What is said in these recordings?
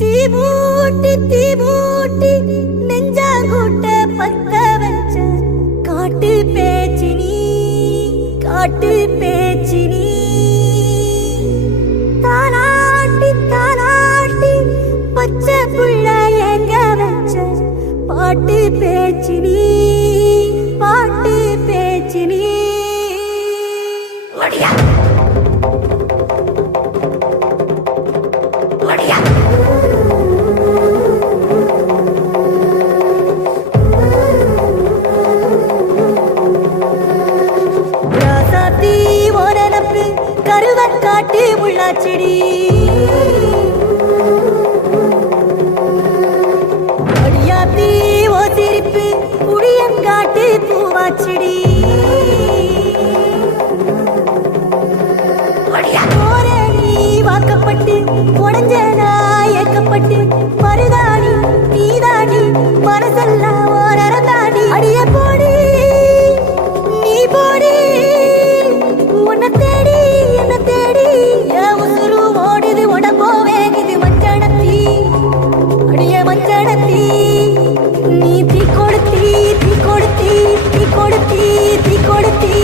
தீபூட்டி நெஞ்சாங்கூட்ட பத்த வச்ச காட்டு பேச்சினி தாலாட்டி பச்சை புள்ள எங்க வச்ச பாட்டு பேச்சினி ஒடியா கருவக்காட்டு உள்ளாச்செடி அடியாத்தி ஓ சிரிப்பு புளியங்காட்டு பூவாச்செடி போரணி வாக்கப்பட்டு உடஞ்சனா ஏக்கப்பட்டு மருதாணி நீதாடி மனசெல்லாம் ஓரந்தாடி அடிய போடி நீ போடி உன்னை தேடி நீ தீ கொடுத்தி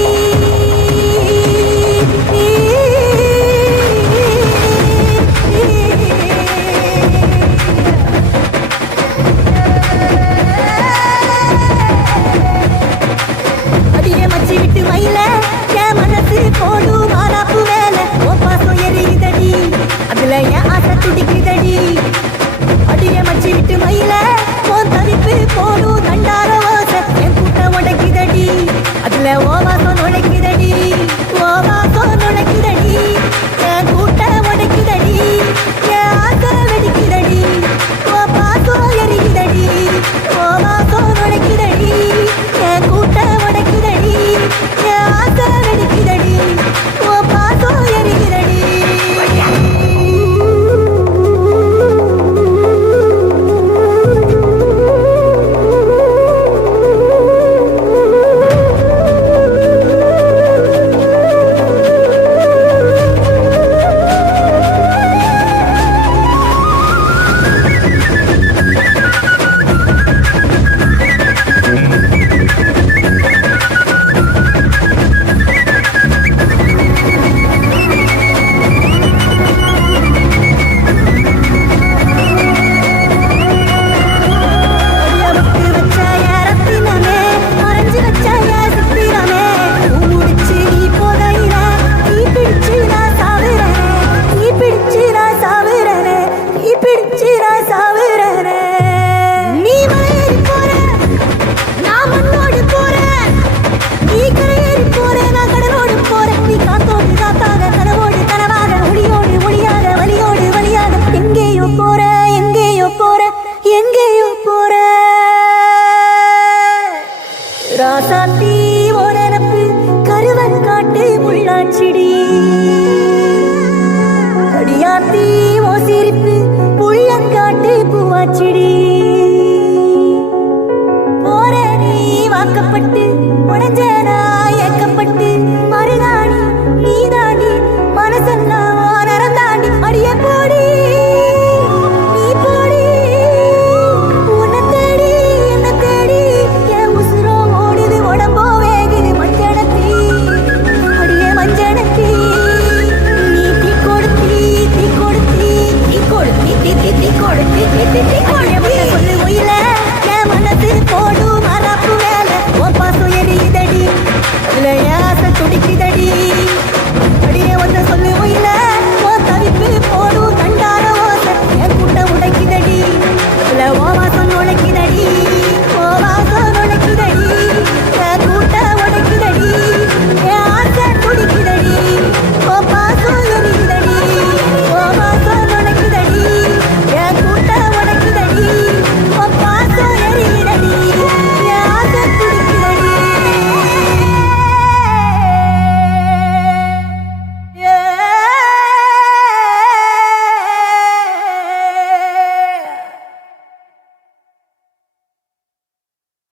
அடியே மச்சி விட்டு மயில என் மனசு போடும் மாறாப்பு வேலை ஓ பாசம் எரியுதடி அதுல என் ஆசை துடிக்குதடி அடியே மச்சி விட்டு மயில உன் தவிப்பு போடும் தண்டார ஓசை என் கூட்டம் உடைக்குதடி அதுல ஓ வாசம் நுழைக்குதடி என் கூட்டம் உடைக்குதடி என் ஆசை வெடிக்குதடி ஓ பாசம் எரிக்குதடி ஓ வாசம் நுழைக்குதடி என் கூட்டம் உடைக்குதடி என் ஆசை வெடிக்குதடி ஓ பாசம் எரிக்குதடி ராசாத்தி ஓரனப்பு கருவக்காட்டு முள்ளாச்சிடி அடியாத்தி ஓ சிரிப்பு புளியங்காட்டு பூவாச்சிடி